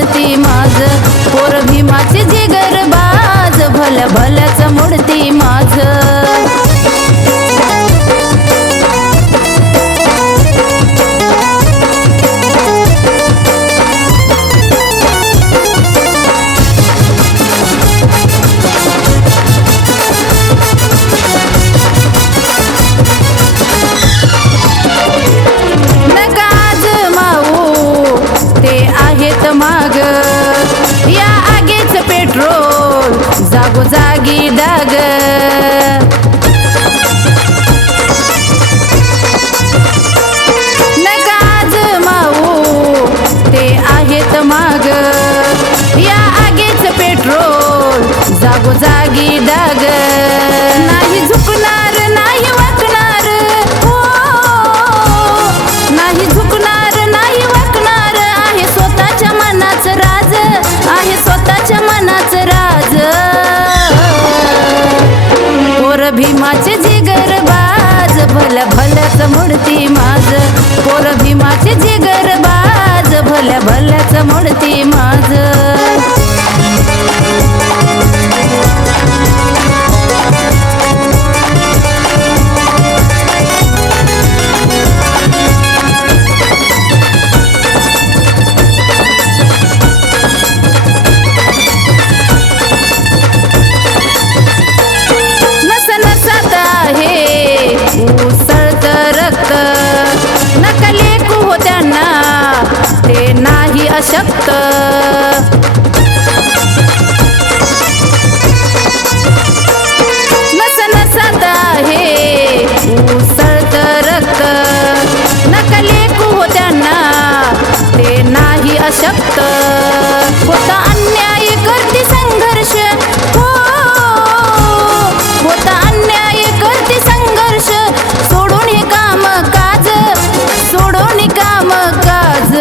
मोडती माझ, पोर भीमाचे जिगर बाज, भल्या भल्याच मोडती माझ। माग या आगेच पेट्रोल जागोजागी डाग, नगाज माऊ ते आहेत माग या आगेच पेट्रोल जागोजागी डाग। नाही झुकणार नाही वाकणार, हो नाही झुकणार नाही वाकणार, आहे स्वतःच्या मनाचं राज, आहे स्वतःच्या मनाचं राज। पोर भीमाचे जिगर बाज, भल्या भल्याच मोडती माझ, पोर भीमाचे जिगर बाज, भल्या भल्याच मोडती माझ। उसळत रक्त नका लेकू हो त्यांना, ते नाही अशक्त। नस नसात आहे उसळत रक्त नका लेकू हो त्यांना, ते नाही अशक्त। होता अन्याय करती संघर्ष, हो होता अन्याय करती संघर्ष, सोडून हे काम काज, सोडून हे काम काज।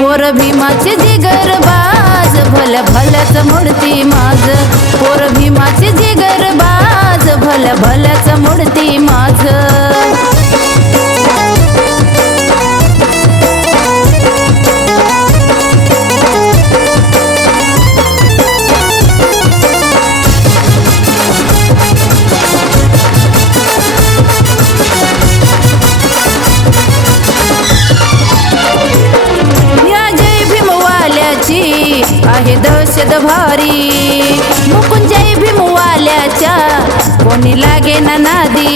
पोर भीमाचे जिगर बाज, भल्या भल्याच मोडती माझ, पोर भीमाचे जिगर बाज, भल्या भल्याच मोडती माझ। आहे दहशत भारी, मुकुंद जय भीमवाल्याच्या कोणी लागे ना नादी।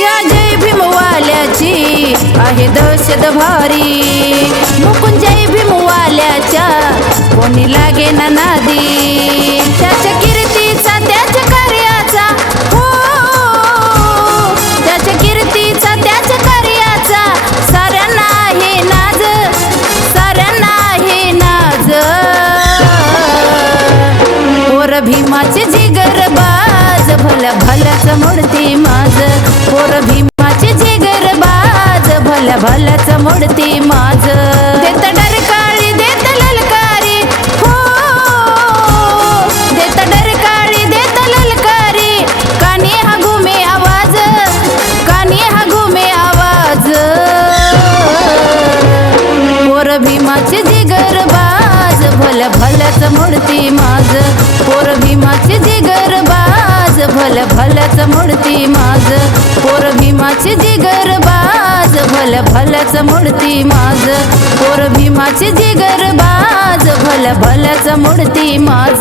या जय भीमवाल्याची आहे दहशत भारी, मुकुंद जय भीमवाल्याच्या कोणी लागे ना नादी। त्याच्या कीर्तीचा त्याच्या कार्याचा, हो त्याच्या कीर्तीचा त्याच्या कार्याचा, साऱ्यांना आहे नाज, साऱ्यांना आहे नाज। पोर भीमाचे जिगर बाज, भल्या भल्याच मोडती माझ, पोर भीमाचे जिगर बाज, भल्या भल्याच मोडती माझ। देत डरकाळी देत ललकारी, हो देत डरकाळी देत ललकारी, कानी हा घुमे आवाज, कानी हा घुमे आवाज। पोर भीमाचे जिगर बाज, भल्या भल्याच मोडती माझ, पोर भीमाचे जिगर बाज, भल्या भल्याच मोडती माझ, पोर भीमाचे जिगर बाज, भल्या भल्याच मोडती माझ, पोर भीमाचे जिगर बाज, भल्या भल्याच मोडती माझ।